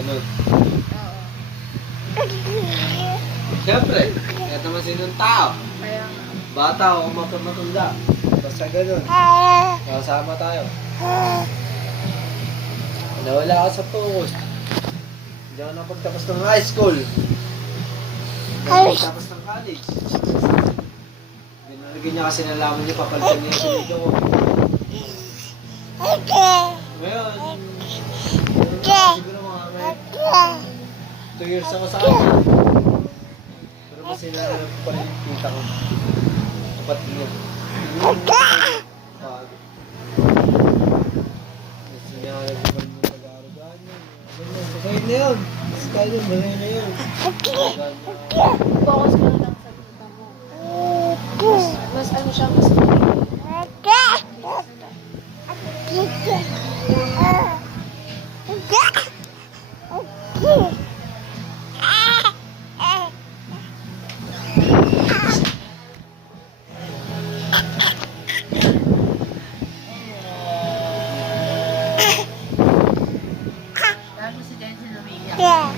ganun. Oo. Siyempre, kahit naman sinong tao. Kaya nga. Bata o matunda. Basta ganun. Kasama tayo. Nawala ka sa post. Hindi ako napagtapos ng high school. Hindi ako napagtapos ng college. Binalagyan niya kasi nalaman niya papalitan niya yung sinigyo ko. Ngayon, siguro mga 2 years ako sa akin. Pero kasi nalaman ko pa rin yung kita ko. Kapatid niya. Gusto niya nag-ibang yung nag-aarugaan niya. Sakay na yun. Sakay na yun. Malay na yun. Focus ka na lang sa tita mo. Mas ano siya, mas tapos si Jensen umiiyak. Yeah.